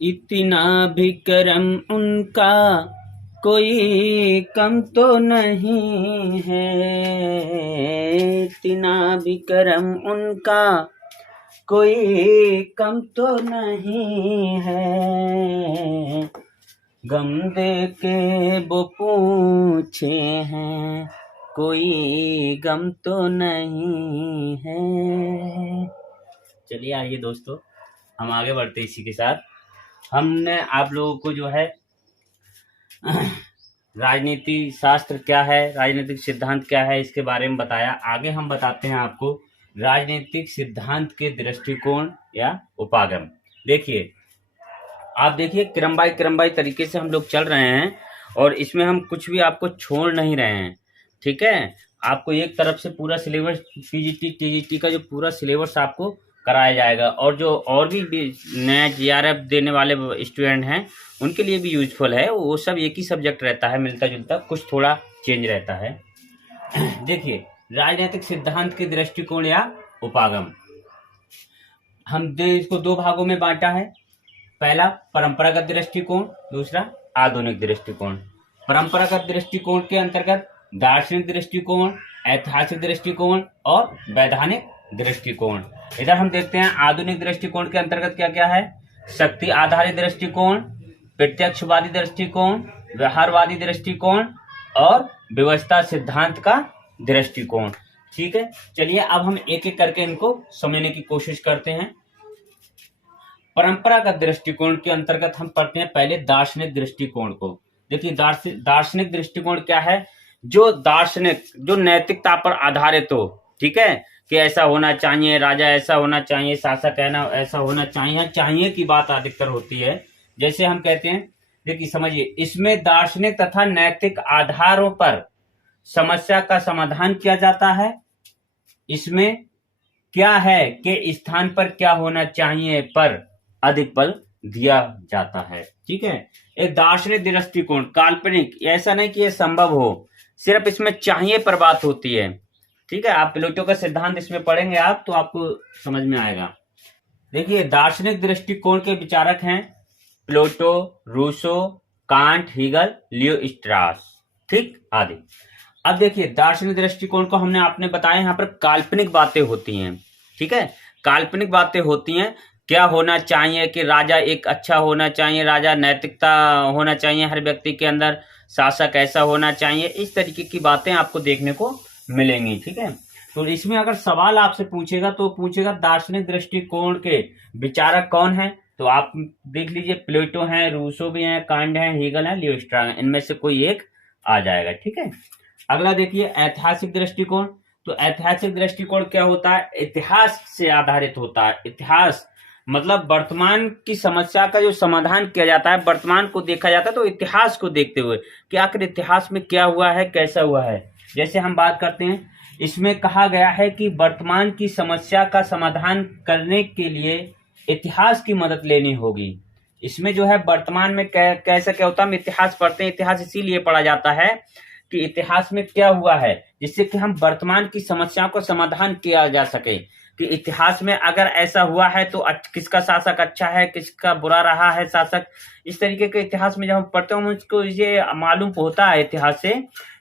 इतना भी करम उनका कोई कम तो नहीं है, इतना भी करम उनका कोई कम तो नहीं है। गम दे के वो पूछे हैं, कोई गम तो नहीं है। चलिए आइए दोस्तों, हम आगे बढ़ते इसी के साथ। हमने आप लोगों को जो है राजनीति शास्त्र क्या है, राजनीतिक सिद्धांत क्या है, इसके बारे में बताया। आगे हम बताते हैं आपको राजनीतिक सिद्धांत के दृष्टिकोण या उपागम। देखिए, आप देखिए क्रम बाय तरीके से हम लोग चल रहे हैं और इसमें हम कुछ भी आपको छोड़ नहीं रहे हैं, ठीक है। आपको एक तरफ से पूरा सिलेबस पीजीटी टीजीटी का जो पूरा सिलेबस आपको कराया जाएगा, और जो और भी नया जीआरएफ देने वाले स्टूडेंट हैं उनके लिए भी यूजफुल है। वो सब एक ही सब्जेक्ट रहता है, मिलता जुलता, कुछ थोड़ा चेंज रहता है। देखिए, राजनीतिक सिद्धांत के दृष्टिकोण या उपागम, हम इसको दो भागों में बांटा है। पहला परंपरागत दृष्टिकोण, दूसरा आधुनिक दृष्टिकोण। परंपरागत दृष्टिकोण के अंतर्गत दार्शनिक दृष्टिकोण, ऐतिहासिक दृष्टिकोण और वैधानिक दृष्टिकोण। इधर हम देखते हैं आधुनिक दृष्टिकोण के अंतर्गत क्या क्या है। शक्ति आधारित दृष्टिकोण, प्रत्यक्षवादी दृष्टिकोण, व्यवहारवादी दृष्टिकोण और व्यवस्था सिद्धांत का दृष्टिकोण। ठीक है, चलिए अब हम एक एक करके इनको समझने की कोशिश करते हैं। परंपरागत दृष्टिकोण के अंतर्गत हम पढ़ते हैं पहले दार्शनिक दृष्टिकोण को। देखिए, दार्शनिक दृष्टिकोण क्या है? जो दार्शनिक, जो नैतिकता पर आधारित हो, ठीक है, कि ऐसा होना चाहिए, राजा ऐसा होना चाहिए, शासक ऐसा होना चाहिए। चाहिए की बात अधिकतर होती है। जैसे हम कहते हैं, देखिए समझिए, इसमें दार्शनिक तथा नैतिक आधारों पर समस्या का समाधान किया जाता है। इसमें क्या है कि स्थान पर क्या होना चाहिए पर अधिक बल दिया जाता है। ठीक है, एक दार्शनिक दृष्टिकोण काल्पनिक, ऐसा नहीं कि यह संभव हो, सिर्फ इसमें चाहिए पर बात होती है। ठीक है, आप प्लेटो का सिद्धांत इसमें पढ़ेंगे आप तो आपको समझ में आएगा। देखिए, दार्शनिक दृष्टिकोण के विचारक हैं प्लेटो, रूसो, कांट, हीगल, लियो स्ट्रास, ठीक आदि। अब देखिए, दार्शनिक दृष्टिकोण को हमने आपने बताया, यहाँ पर काल्पनिक बातें होती हैं। ठीक है, काल्पनिक बातें होती हैं। क्या होना चाहिए कि राजा एक अच्छा होना चाहिए, राजा नैतिकता होना चाहिए हर व्यक्ति के अंदर, शासक ऐसा होना चाहिए, इस तरीके की बातें आपको देखने को मिलेंगी। ठीक है, तो इसमें अगर सवाल आपसे पूछेगा तो पूछेगा दार्शनिक दृष्टिकोण के विचारक कौन है, तो आप देख लीजिए, प्लेटो हैं, रूसो भी हैं, कांट हैं, हीगल हैं, लियो स्ट्रास, इनमें से कोई एक आ जाएगा। ठीक है, अगला देखिए ऐतिहासिक दृष्टिकोण। तो ऐतिहासिक दृष्टिकोण क्या होता है? इतिहास से आधारित होता है। इतिहास मतलब वर्तमान की समस्या का जो समाधान किया जाता है, वर्तमान को देखा जाता है, तो इतिहास को देखते हुए कि आखिर इतिहास में क्या हुआ है, कैसा हुआ है। जैसे हम बात करते हैं, इसमें कहा गया है कि वर्तमान की समस्या का समाधान करने के लिए इतिहास की मदद लेनी होगी। इसमें जो है वर्तमान में कैसा क्या होता है, हम इतिहास पढ़ते हैं। इतिहास इसीलिए पढ़ा जाता है कि इतिहास में क्या हुआ है, जिससे कि हम वर्तमान की समस्याओं का समाधान किया जा सके। कि इतिहास में अगर ऐसा हुआ है तो किसका शासक अच्छा है, किसका बुरा रहा है शासक, इस तरीके के इतिहास में जब हम पढ़ते हैं मुझको ये मालूम होता है इतिहास से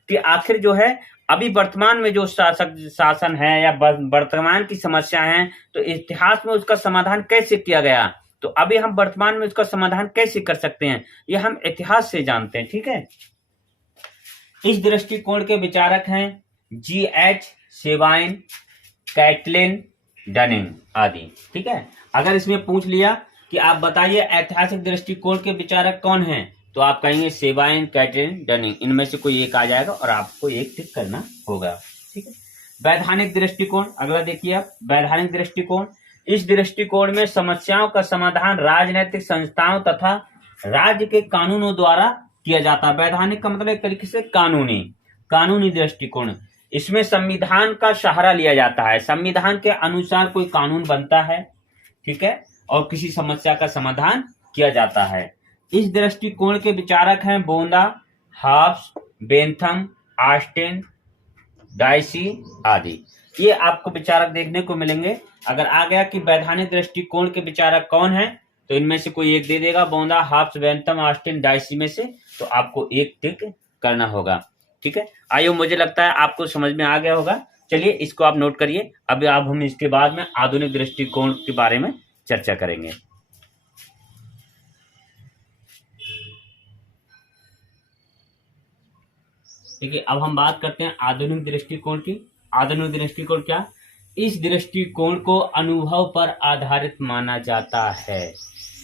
कि आखिर जो है अभी वर्तमान में जो शासन है या वर्तमान की समस्या है, तो इतिहास में उसका समाधान कैसे किया गया, तो अभी हम वर्तमान में उसका समाधान कैसे कर सकते हैं, ये हम इतिहास से जानते हैं। ठीक है, इस दृष्टिकोण के विचारक हैं G.H. सेवाइन, कैटलिन डनिंग आदि। ठीक है, अगर इसमें पूछ लिया कि आप बताइए ऐतिहासिक दृष्टिकोण के विचारक कौन हैं, तो आप कहेंगे सेवाइन, कैटलिन डनिंग, इनमें से कोई एक आ जाएगा और आपको एक टिक करना होगा। ठीक है, वैधानिक दृष्टिकोण, अगला देखिए आप, वैधानिक दृष्टिकोण। इस दृष्टिकोण में समस्याओं का समाधान राजनीतिक संस्थाओं तथा राज्य के कानूनों द्वारा किया जाता है। वैधानिक का मतलब एक तरीके से कानूनी दृष्टिकोण। इसमें संविधान का सहारा लिया जाता है, संविधान के अनुसार कोई कानून बनता है, ठीक है, और किसी समस्या का समाधान किया जाता है। इस दृष्टिकोण के विचारक हैं बोंदा, हॉब्स, बेंथम, ऑस्टिन, डाइसी आदि। ये आपको विचारक देखने को मिलेंगे। अगर आ गया कि वैधानिक दृष्टिकोण के विचारक कौन है, तो इनमें से कोई एक दे देगा, बौंदा, हाफ्स, बैंथम, ऑस्टिन, डाइसी में से, तो आपको एक टिक करना होगा। ठीक है, आइए, मुझे लगता है आपको समझ में आ गया होगा। चलिए इसको आप नोट करिए। अब हम इसके बाद में आधुनिक दृष्टिकोण के बारे में चर्चा करेंगे। देखिए, अब हम बात करते हैं आधुनिक दृष्टिकोण की। आधुनिक दृष्टिकोण क्या? इस दृष्टिकोण को अनुभव पर आधारित माना जाता है।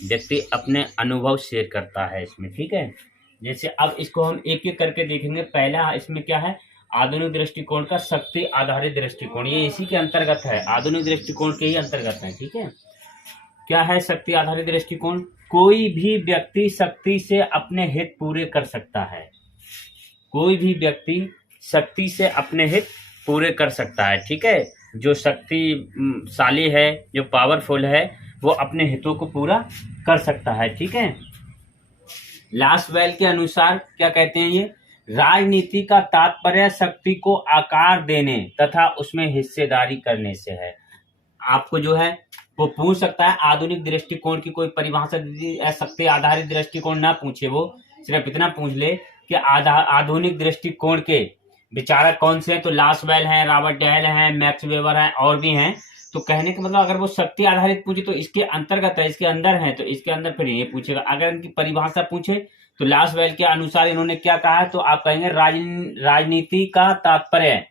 व्यक्ति अपने अनुभव शेयर करता है इसमें। ठीक है, जैसे अब इसको हम एक एक करके देखेंगे। पहला इसमें क्या है? आधुनिक दृष्टिकोण का शक्ति आधारित दृष्टिकोण, ये इसी के अंतर्गत है, आधुनिक दृष्टिकोण के ही अंतर्गत है। ठीक है, क्या है शक्ति आधारित दृष्टिकोण? कोई भी व्यक्ति शक्ति से अपने हित पूरे कर सकता है। कोई भी व्यक्ति शक्ति से अपने हित पूरे कर सकता है। ठीक है, जो शक्तिशाली है, जो पावरफुल है, वो अपने हितों को पूरा कर सकता है। ठीक है, लास्वेल के अनुसार क्या कहते हैं ये? राजनीति का तात्पर्य शक्ति को आकार देने तथा उसमें हिस्सेदारी करने से है। आपको जो है वो पूछ सकता है आधुनिक दृष्टिकोण की कोई परिभाषा दीजिए, या शक्ति आधारित दृष्टिकोण ना पूछे, वो सिर्फ इतना पूछ ले कि आधुनिक दृष्टिकोण के विचारक कौन से हैं। तो लास्वेल हैं, रॉबर्ट डैहल हैं, मैक्स वेबर हैं, और भी हैं। तो कहने का मतलब, अगर वो शक्ति आधारित पूछे तो इसके अंतर्गत है, इसके अंदर है, तो इसके अंदर फिर ये पूछेगा। अगर इनकी परिभाषा पूछे तो लास्वेल के अनुसार इन्होंने क्या कहा है, तो आप कहेंगे राजनीति का तात्पर्य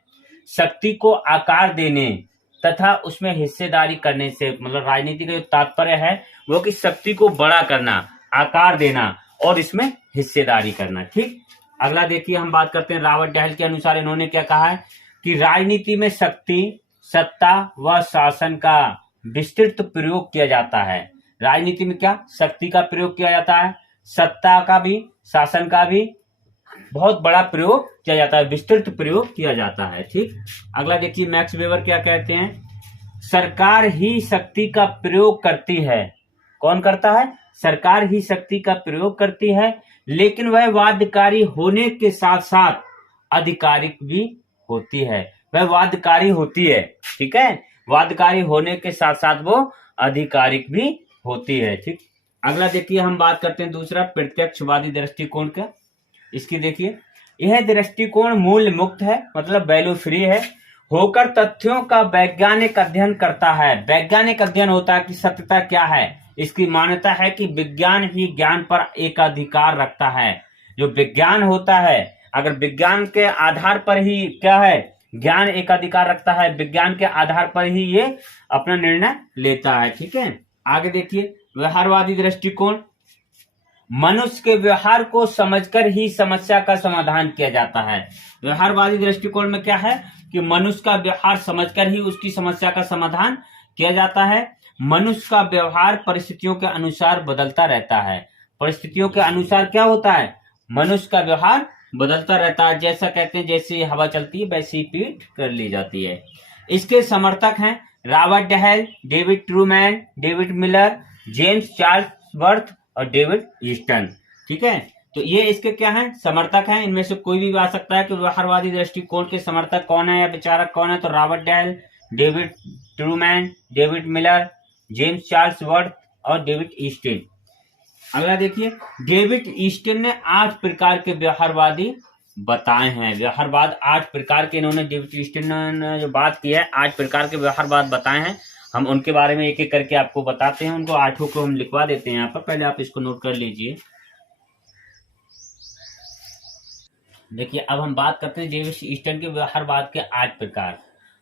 शक्ति को आकार देने तथा उसमें हिस्सेदारी करने से, मतलब राजनीति का जो तात्पर्य है वो कि शक्ति को बड़ा करना, आकार देना और इसमें हिस्सेदारी करना। ठीक, अगला देखिए, हम बात करते हैं रॉबर्ट डैहल के अनुसार इन्होंने क्या कहा है कि राजनीति में शक्ति, सत्ता व शासन का विस्तृत प्रयोग किया जाता है। राजनीति में क्या? शक्ति का प्रयोग किया जाता है, सत्ता का भी, शासन का भी बहुत बड़ा प्रयोग किया जाता है, विस्तृत प्रयोग किया जाता है। ठीक, अगला देखिए, मैक्स वेबर क्या कहते हैं? सरकार ही शक्ति का प्रयोग करती है। कौन करता है? सरकार ही शक्ति का प्रयोग करती है, लेकिन वह बाध्यकारी होने के साथ साथ आधिकारिक भी होती है। वह बाध्यकारी होती है। ठीक है, बाध्यकारी होने के साथ साथ वो आधिकारिक भी होती है। ठीक, अगला देखिए, हम बात करते हैं दूसरा प्रत्यक्षवादी दृष्टिकोण का। इसकी देखिए, यह दृष्टिकोण मूल्य मुक्त है, मतलब वैल्यू फ्री है, होकर तथ्यों का वैज्ञानिक अध्ययन करता है। वैज्ञानिक अध्ययन होता है कि सत्यता क्या है। इसकी मान्यता है कि विज्ञान ही ज्ञान पर एकाधिकार रखता है। जो विज्ञान होता है, अगर विज्ञान के आधार पर ही क्या है, ज्ञान एकाधिकार रखता है, विज्ञान के आधार पर ही ये अपना निर्णय लेता है। ठीक है, आगे देखिए, व्यवहारवादी दृष्टिकोण, मनुष्य के व्यवहार को समझकर ही समस्या का समाधान किया जाता है। व्यवहारवादी दृष्टिकोण में क्या है कि मनुष्य का व्यवहार समझकर ही उसकी समस्या का समाधान किया जाता है। मनुष्य का व्यवहार परिस्थितियों के अनुसार बदलता रहता है। परिस्थितियों के अनुसार क्या होता है? मनुष्य का व्यवहार बदलता रहता है। जैसा कहते हैं, जैसे हवा चलती है वैसी पीठ कर ली जाती है। इसके समर्थक हैं Robert Dahl, David Truman, David Miller, James Charlesworth और डेविड ईस्टन। ठीक है, तो ये इसके क्या हैं? समर्थक हैं। इनमें से कोई भी आ सकता है कि व्यवहारवादी दृष्टिकोण के समर्थक कौन है या विचारक कौन है। तो Robert Dahl, David Truman, David Miller, James Charlesworth और डेविड ईस्टन। अगला देखिए, डेविड ईस्टन ने 8 प्रकार के व्यवहारवादी बताए हैं। व्यवहारवाद 8 प्रकार के इन्होंने, डेविड ईस्टन ने जो बात की है, 8 प्रकार के व्यवहारवाद बताए हैं। हम उनके बारे में एक एक करके आपको बताते हैं। उनको 8 को हम लिखवा देते हैं यहाँ पर, पहले आप इसको नोट कर लीजिए। देखिए, अब हम बात करते हैं डेविड ईस्टन के व्यवहारवाद के 8 प्रकार।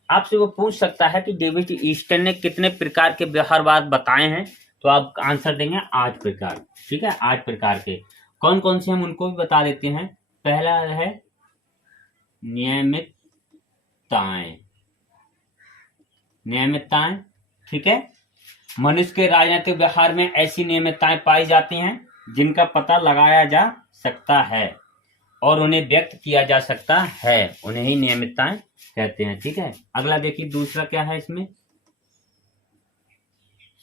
आपसे वो पूछ सकता है कि डेविड ईस्टन ने कितने प्रकार के व्यवहारवाद बताए हैं, तो आप आंसर देंगे 8 प्रकार। ठीक है, 8 प्रकार के कौन कौन से हम उनको भी बता देते हैं। पहला है नियमितताएं। नियमितताएं, ठीक है, मनुष्य के राजनीतिक व्यवहार में ऐसी नियमितताएं पाई जाती हैं जिनका पता लगाया जा सकता है और उन्हें व्यक्त किया जा सकता है, उन्हें ही नियमितताएं कहते हैं। ठीक है, अगला देखिए, दूसरा क्या है इसमें?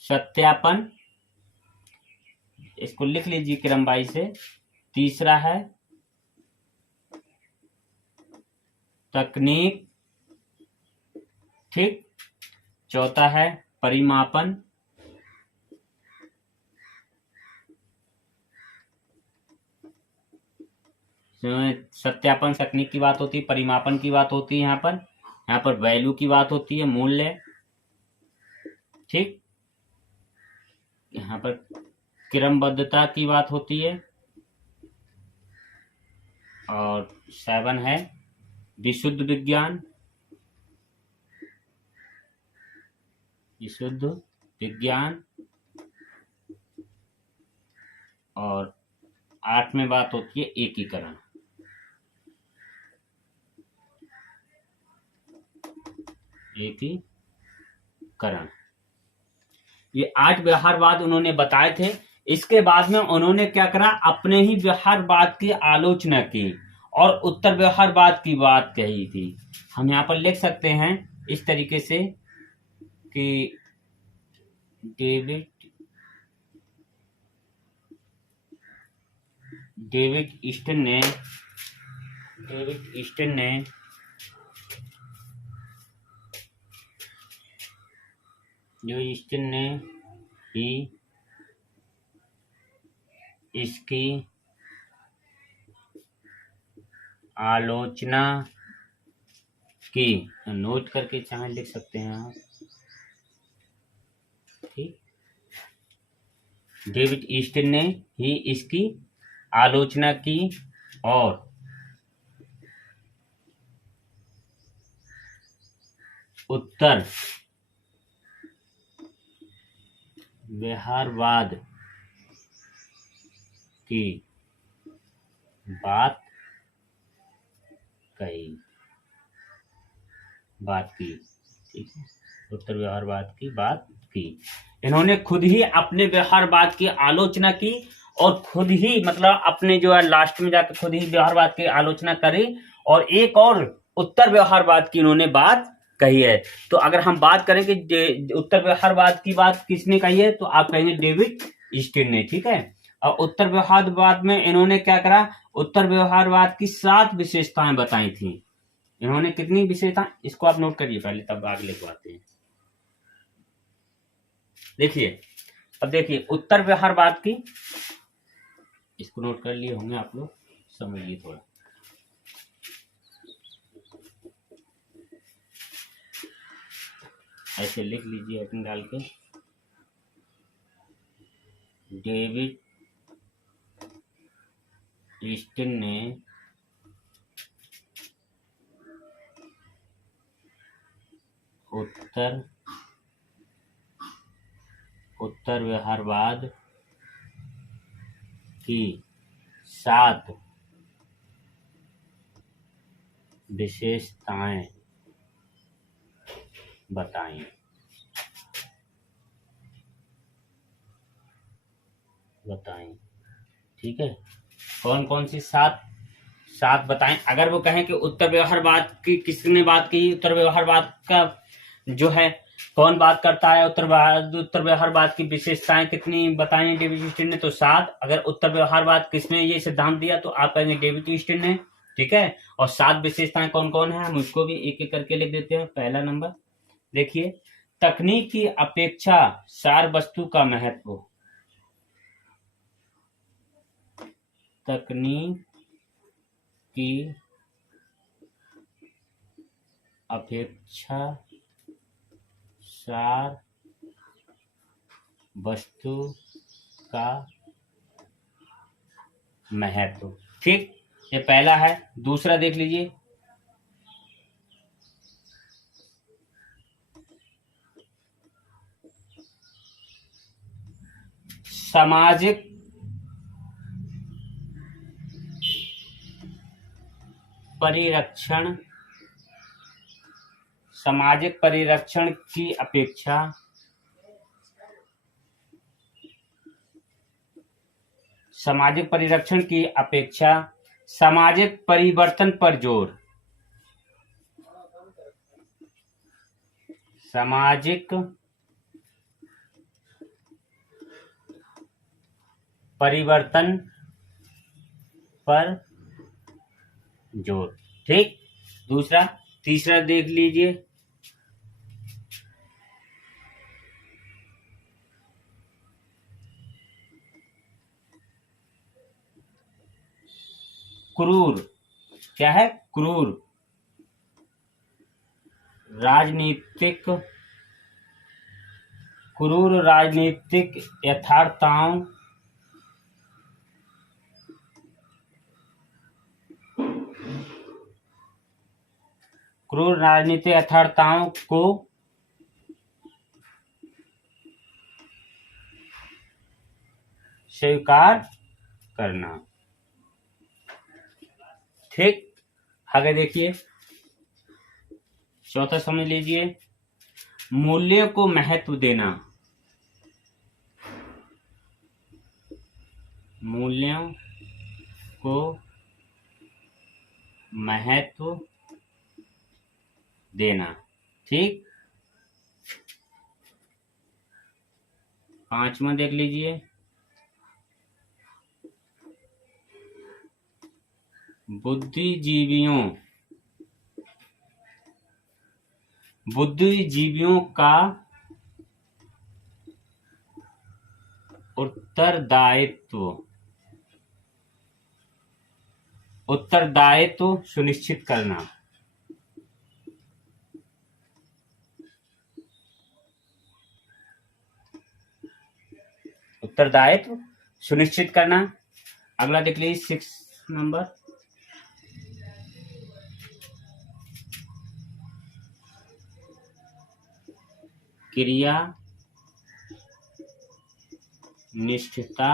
सत्यापन, इसको लिख लीजिए क्रमवाई से। तीसरा है तकनीक, ठीक। चौथा है परिमापन। सत्यापन तकनीक की बात होती है, परिमापन की बात होती है, यहाँ पर वैल्यू की बात होती है, मूल्य, ठीक। यहाँ पर क्रमबद्धता की बात होती है, और 7 है विशुद्ध विज्ञान, विशुद्ध विज्ञान, और 8 में बात होती है एकीकरण, एकीकरण। ये 8 व्यवहारवाद उन्होंने बताए थे। इसके बाद में उन्होंने क्या करा, अपने ही व्यवहारवाद की आलोचना की और उत्तर व्यवहारवाद की बात कही थी। हम यहाँ पर लिख सकते हैं इस तरीके से कि डेविड ईस्टन ने ही इसकी आलोचना की। नोट करके चाहे लिख सकते हैं आप, ठीक। डेविड ईस्टन ने ही इसकी आलोचना की और उत्तर व्यवहारवाद की बात की, ठीक है, उत्तर व्यवहारवाद की बात की। इन्होंने खुद ही अपने व्यवहारवाद की आलोचना की और खुद ही मतलब अपने जो है लास्ट में जाकर खुद ही व्यवहारवाद की आलोचना करी, और एक और उत्तर व्यवहारवाद की इन्होंने बात कही है। तो अगर हम बात करें कि उत्तर व्यवहारवाद की बात किसने कही है, तो आप कहेंगे डेविड ईस्टन ने, ठीक है। और उत्तर व्यवहारवाद में इन्होंने क्या करा, उत्तर व्यवहारवाद की 7 विशेषताएं बताई थी। इन्होंने कितनी विशेषता, इसको आप नोट करिए पहले, तब आगे लिखवाते हैं। देखिए, अब देखिए उत्तर व्यवहारवाद की, इसको नोट कर लिए होंगे आप लोग, समझिए थोड़ा। ऐसे लिख लीजिए हेडिंग डाल के, डेविड ईस्टन ने उत्तर व्यवहारवाद की 7 विशेषताएं बताई, ठीक है। कौन कौन सी 7 बताएं। अगर वो कहें कि उत्तर व्यवहारवाद की किसने बात की, उत्तर व्यवहारवाद का जो है कौन बात करता है, उत्तर व्यवहारवाद की विशेषताएं कितनी बताई डेविड ईस्टन ने, तो 7। अगर उत्तर व्यवहारवाद किसने ये सिद्धांत दिया, तो आप कहेंगे डेविड ईस्टन ने, ठीक है। और 7 विशेषताएं कौन कौन है, हम उसको भी एक एक करके लिख देते हैं। पहला नंबर देखिए, तकनीक की अपेक्षा सार वस्तु का महत्व, तकनीक की अपेक्षा सार वस्तु का महत्व, ठीक। ये पहला है। दूसरा देख लीजिए, सामाजिक परिरक्षण, सामाजिक परिरक्षण की अपेक्षा सामाजिक परिरक्षण की अपेक्षा सामाजिक परिवर्तन पर जोर, सामाजिक परिवर्तन पर जोर, ठीक। दूसरा, तीसरा देख लीजिए, क्रूर, क्या है, क्रूर राजनीतिक, क्रूर राजनीतिक यथार्थताओं क्रूर राजनीतिक यथार्थताओं को स्वीकार करना। ठीक, आगे देखिए, चौथा समझ लीजिए, मूल्य को महत्व देना, मूल्यों को महत्व देना। ठीक, पांचवा देख लीजिए, बुद्धिजीवियों का उत्तरदायित्व सुनिश्चित करना। उत्तरदायित्व सुनिश्चित करना। अगला देख लीजिए 6 नंबर, क्रिया निष्ठता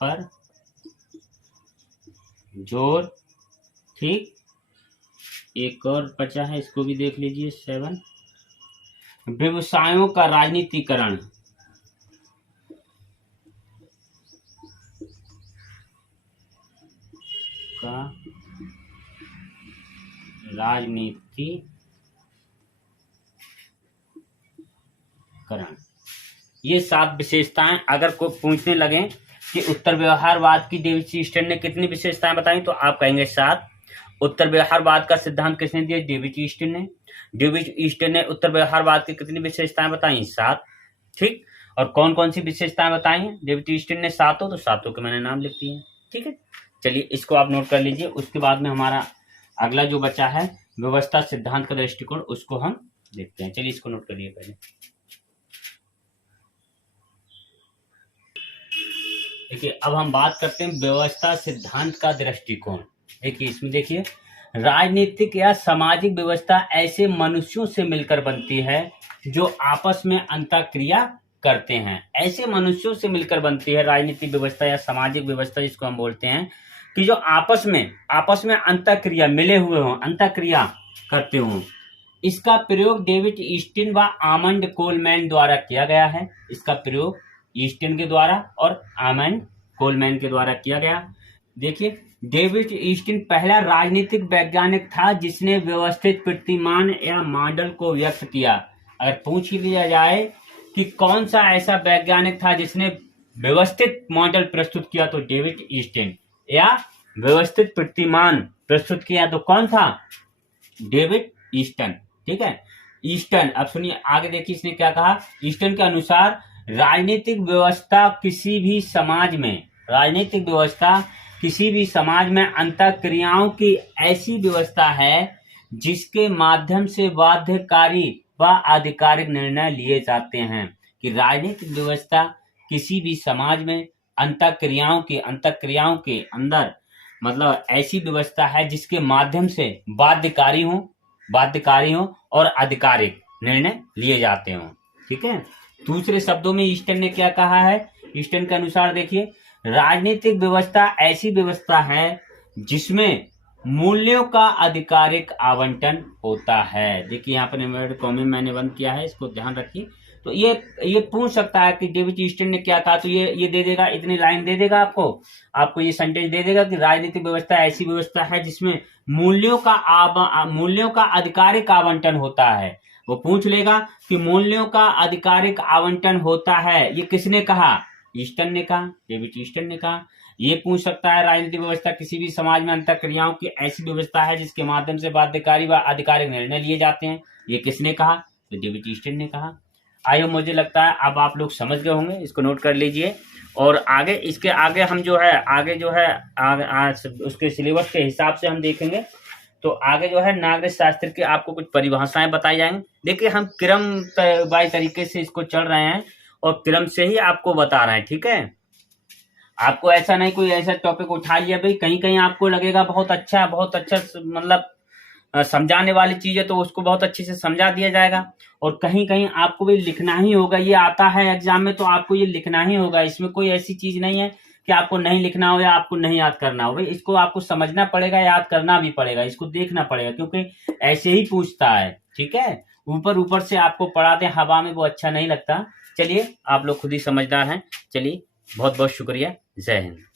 पर जोर। ठीक, एक और बचा है, इसको भी देख लीजिए 7, व्यवसायों का राजनीतिकरण, का राजनीतिकरण। ये 7 विशेषताएं अगर को पूछने लगे कि उत्तर व्यवहारवाद की डेविड ईस्टन ने कितनी विशेषताएं बताई, तो आप कहेंगे 7। उत्तर व्यवहारवाद का सिद्धांत किसने दिया, डेविड ईस्टन ने। डेविड ईस्टन ने उत्तर व्यवहारवाद की कितनी विशेषताएं बताई, 7। ठीक, और कौन कौन सी विशेषताएं बताई हैं डेविड ईस्टन ने, 7, तो 7 के मैंने नाम लिख दिए हैं। ठीक है, चलिए इसको आप नोट कर लीजिए। उसके बाद में हमारा अगला जो बचा है व्यवस्था सिद्धांत का दृष्टिकोण, उसको हम देखते हैं। चलिए इसको नोट करिए पहले। देखिए, अब हम बात करते हैं व्यवस्था सिद्धांत का दृष्टिकोण। देखिए इसमें देखिए, राजनीतिक या सामाजिक व्यवस्था ऐसे मनुष्यों से मिलकर बनती है जो आपस में अंतःक्रिया करते हैं। ऐसे मनुष्यों से मिलकर बनती है राजनीतिक व्यवस्था या सामाजिक व्यवस्था, जिसको हम बोलते हैं कि जो आपस में अंतःक्रिया, मिले हुए हों, अंतःक्रिया करते हों। इसका प्रयोग डेविड ईस्टन व आमंड कोलमैन द्वारा किया गया है। इसका प्रयोग ईस्टन के द्वारा और आमंड कोलमैन के द्वारा किया गया। देखिए, डेविड ईस्टन पहला राजनीतिक वैज्ञानिक था जिसने व्यवस्थित प्रतिमान या मॉडल को व्यक्त किया। अगर पूछ लिया जाए कि कौन सा ऐसा वैज्ञानिक था जिसने व्यवस्थित मॉडल प्रस्तुत किया, तो डेविड ईस्टन, या व्यवस्थित प्रतिमान प्रस्तुत किया तो कौन था, डेविड ईस्टन। ठीक है, ईस्टन, अब सुनिए आगे देखिए इसने क्या कहा। ईस्टन के अनुसार राजनीतिक व्यवस्था किसी भी समाज में अंतःक्रियाओं की ऐसी व्यवस्था है जिसके माध्यम से बाध्यकारी व आधिकारिक निर्णय लिए जाते हैं। कि राजनीतिक व्यवस्था किसी भी समाज में अंतःक्रियाओं के अंदर, मतलब ऐसी व्यवस्था है जिसके माध्यम से बाध्यकारी हो और आधिकारिक निर्णय लिए जाते हों। ठीक है, दूसरे शब्दों में ईस्टन ने क्या कहा है, ईस्टन के अनुसार देखिए, राजनीतिक व्यवस्था ऐसी व्यवस्था है जिसमें मूल्यों का आधिकारिक आवंटन होता है। देखिए यहाँ पर इन्वर्टेड कॉमा मैंने बंद किया है, इसको ध्यान रखिए। तो ये पूछ सकता है कि डेविड ईस्टन ने क्या कहा, तो ये दे देगा, इतनी लाइन दे देगा आपको ये सेंटेंस दे देगा कि राजनीतिक व्यवस्था ऐसी व्यवस्था है जिसमें मूल्यों का आधिकारिक आवंटन होता है। वो पूछ लेगा कि मूल्यों का आधिकारिक आवंटन होता है, ये किसने कहा, ईस्टन ने कहा, डेविड ईस्टन ने कहा। ये पूछ सकता है राजनीतिक व्यवस्था किसी भी समाज में अंतःक्रियाओं की ऐसी व्यवस्था है जिसके माध्यम से बाध्यकारी व आधिकारिक निर्णय लिए जाते हैं, ये किसने कहा, तो डेविड ईस्टन ने कहा। आइए, मुझे लगता है अब आप लोग समझ गए होंगे, इसको नोट कर लीजिए। और आगे इसके आगे हम जो है आगे जो है उसके सिलेबस के हिसाब से हम देखेंगे। तो आगे जो है नागरिक शास्त्र की आपको कुछ परिभाषाएं बताई जाएंगी। देखिए हम क्रम बाय तरीके से इसको चल रहे हैं और क्रम से ही आपको बता रहे हैं, ठीक है। आपको ऐसा नहीं कोई ऐसा टॉपिक उठा लिया भाई, कहीं कहीं आपको लगेगा बहुत अच्छा मतलब समझाने वाली चीज है तो उसको बहुत अच्छे से समझा दिया जाएगा, और कहीं कहीं आपको भी लिखना ही होगा। ये आता है एग्जाम में तो आपको ये लिखना ही होगा, इसमें कोई ऐसी चीज नहीं है कि आपको नहीं लिखना हो या आपको नहीं याद करना हो। भाई इसको आपको समझना पड़ेगा, याद करना भी पड़ेगा, इसको देखना पड़ेगा, क्योंकि ऐसे ही पूछता है, ठीक है। ऊपर ऊपर से आपको पढ़ा दें हवा में, वो अच्छा नहीं लगता। चलिए आप लोग खुद ही समझदार हैं। चलिए बहुत बहुत शुक्रिया। जय हिंद।